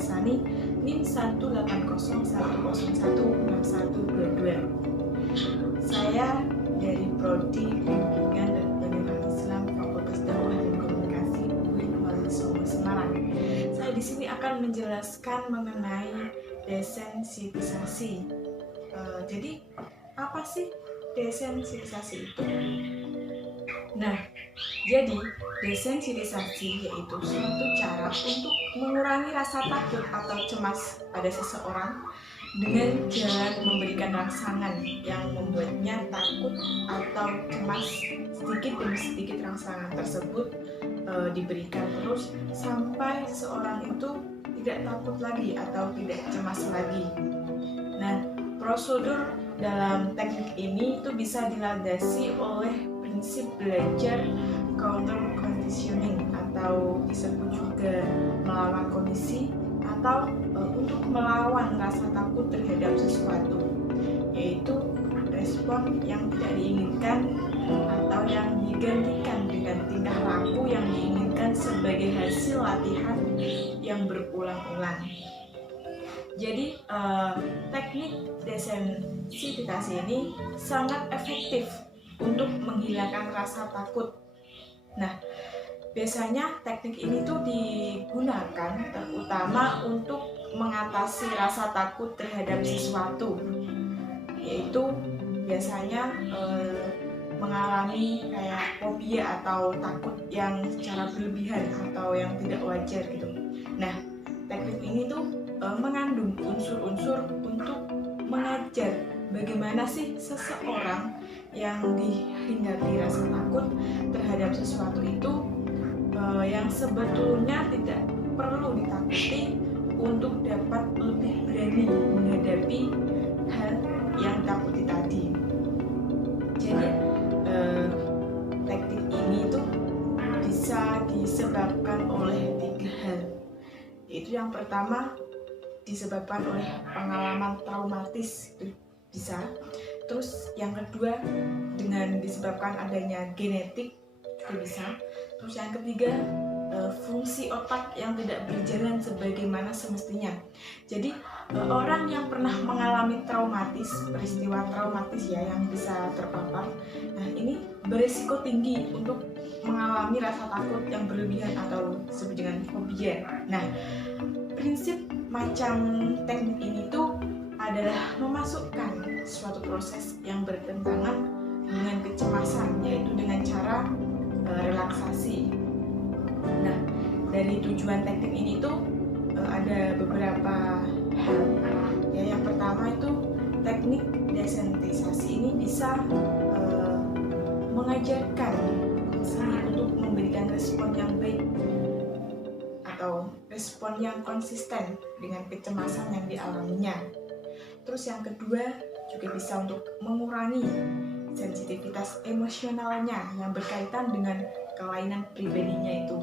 Sani, NIM 18010016122. Saya dari Prodi Bimbingan dan Pendidikan Islam Fakultas Dakwah dan Komunikasi UIN Wali Semarang. Saya di sini akan menjelaskan mengenai desensitisasi. Jadi apa sih desensitisasi itu? Nah, jadi desensitisasi yaitu suatu cara untuk mengurangi rasa takut atau cemas pada seseorang dengan jalan memberikan rangsangan yang membuatnya takut atau cemas. Sedikit demi sedikit rangsangan tersebut diberikan terus sampai seseorang itu tidak takut lagi atau tidak cemas lagi. Nah, prosedur dalam teknik ini itu bisa dilandasi oleh prinsip belajar counter conditioning atau disebut juga melawan kondisi atau untuk melawan rasa takut terhadap sesuatu, yaitu respon yang tidak diinginkan atau yang digantikan dengan tingkah laku yang diinginkan sebagai hasil latihan yang berulang-ulang. Jadi teknik desensitisasi ini sangat efektif untuk menghilangkan rasa takut. Nah, biasanya teknik ini tuh digunakan terutama untuk mengatasi rasa takut terhadap sesuatu, yaitu biasanya mengalami kayak fobia atau takut yang secara berlebihan atau yang tidak wajar gitu. Nah, teknik ini tuh mengandung unsur-unsur untuk mengajar bagaimana sih seseorang yang dihinggapi rasa takut terhadap sesuatu itu yang sebetulnya tidak perlu ditakuti untuk dapat lebih berani menghadapi hal yang takuti tadi. Jadi teknik ini tuh bisa disebabkan oleh 3 hal, yaitu yang pertama disebabkan oleh pengalaman traumatis, itu bisa. Terus yang kedua dengan disebabkan adanya genetik, itu bisa. Terus yang ketiga fungsi otak yang tidak berjalan sebagaimana semestinya. Jadi orang yang pernah mengalami peristiwa traumatis ya yang bisa terpapar, nah ini berisiko tinggi untuk mengalami rasa takut yang berlebihan atau disebut dengan fobia. Nah, prinsip macam teknik ini tuh adalah memasukkan suatu proses yang bertentangan dengan kecemasan, yaitu dengan cara relaksasi. Nah, dari tujuan teknik ini tuh ada beberapa hal. Ya, yang pertama itu teknik desensitisasi ini bisa mengajarkan diri untuk memberikan respon yang baik atau respon yang konsisten dengan kecemasan yang dialaminya. Terus yang kedua juga bisa untuk mengurangi sensitivitas emosionalnya yang berkaitan dengan kelainan pribadinya itu.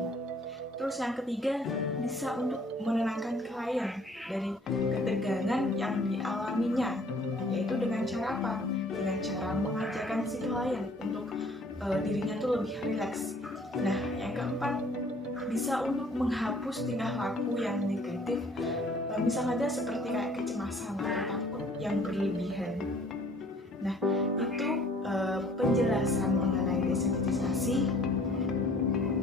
Terus yang ketiga bisa untuk menenangkan klien dari ketegangan yang dialaminya, yaitu dengan cara apa? Dengan cara mengajarkan si klien untuk dirinya tuh lebih rileks. Nah, yang keempat bisa untuk menghapus tingkah laku yang negatif, misalnya seperti kayak kecemasan atau takut yang berlebihan. Nah, itu penjelasan mengenai desensitisasi.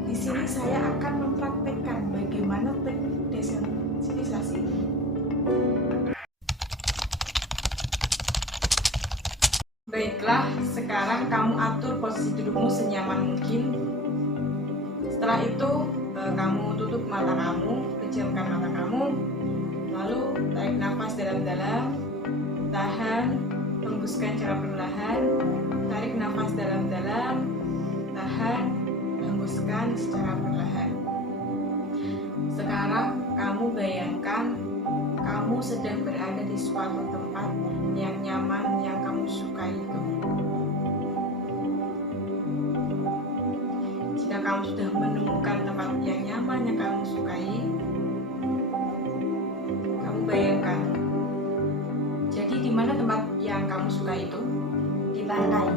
Di sini saya akan mempraktekkan bagaimana teknik desensitisasi. Baiklah, sekarang kamu atur posisi dudukmu senyaman mungkin. Setelah itu kamu tutup mata kamu, pejamkan mata kamu, lalu tarik nafas dalam-dalam, tahan, hembuskan secara perlahan, tarik nafas dalam-dalam, tahan, hembuskan secara perlahan. Sekarang kamu bayangkan kamu sedang berada di suatu tempat yang nyaman yang kamu sukai itu. Jika kamu sudah menemukan tempat yang nyaman yang kamu sukai, kamu bayangkan. Jadi di mana tempat yang kamu sukai itu? Di pantai.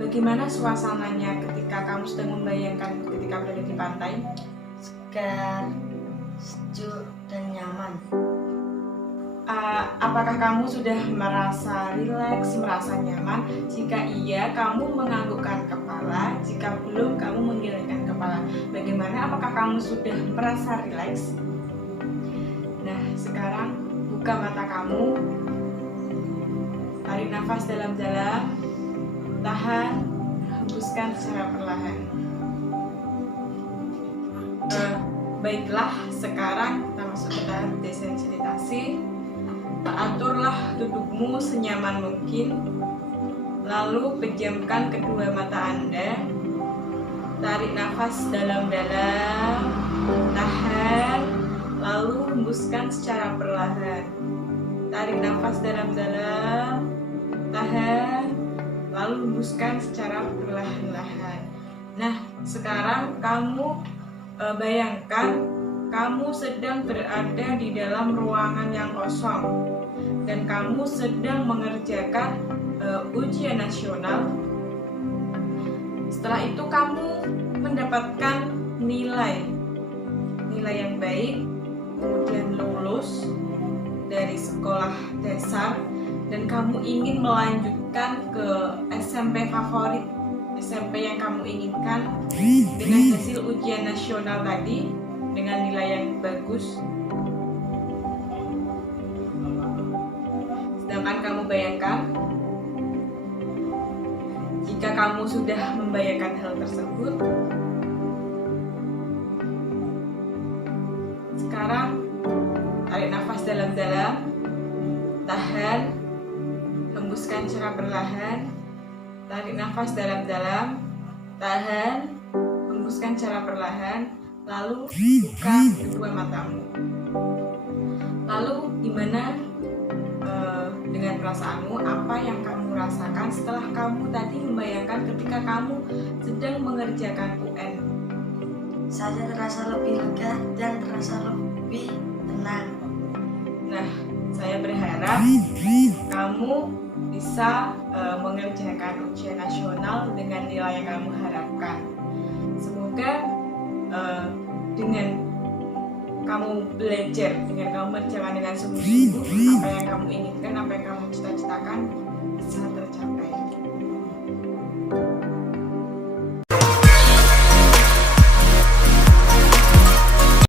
Bagaimana suasananya ketika kamu sedang membayangkan ketika berada di pantai? Segar, sejuk, apakah kamu sudah merasa rileks, merasa nyaman? Jika iya, kamu menganggukkan kepala. Jika belum, kamu menggelengkan kepala. Bagaimana? Apakah kamu sudah merasa rileks? Nah, sekarang buka mata kamu. Tarik nafas dalam-dalam. Tahan. Hembuskan secara perlahan. Baiklah, sekarang kita masuk ke tahap desensitisasi. Aturlah dudukmu senyaman mungkin. Lalu pejamkan kedua mata Anda. Tarik nafas dalam-dalam. Tahan. Lalu hembuskan secara perlahan. Tarik nafas dalam-dalam. Tahan. Lalu hembuskan secara perlahan-lahan. Nah, sekarang kamu bayangkan kamu sedang berada di dalam ruangan yang kosong dan kamu sedang mengerjakan ujian nasional. Setelah itu kamu mendapatkan nilai yang baik, kemudian lulus dari sekolah dasar dan kamu ingin melanjutkan ke SMP favorit, SMP yang kamu inginkan dengan hasil ujian nasional tadi dengan nilai yang bagus. Sedangkan kamu bayangkan, jika kamu sudah membayangkan hal tersebut, sekarang tarik nafas dalam-dalam, tahan, hembuskan secara perlahan. Tarik nafas dalam-dalam, tahan, hembuskan secara perlahan, lalu buka kedua matamu. Lalu gimana dengan perasaanmu? Apa yang kamu rasakan setelah kamu tadi membayangkan ketika kamu sedang mengerjakan UN? Saya terasa lebih lega dan terasa lebih tenang. Nah, saya berharap kamu bisa mengerjakan ujian nasional dengan nilai yang kamu harapkan. Semoga dengan kamu belajar, dengan kamu mengerjakan dengan sungguh-sungguh, apa yang kamu inginkan, apa yang kamu cita-citakan bisa tercapai.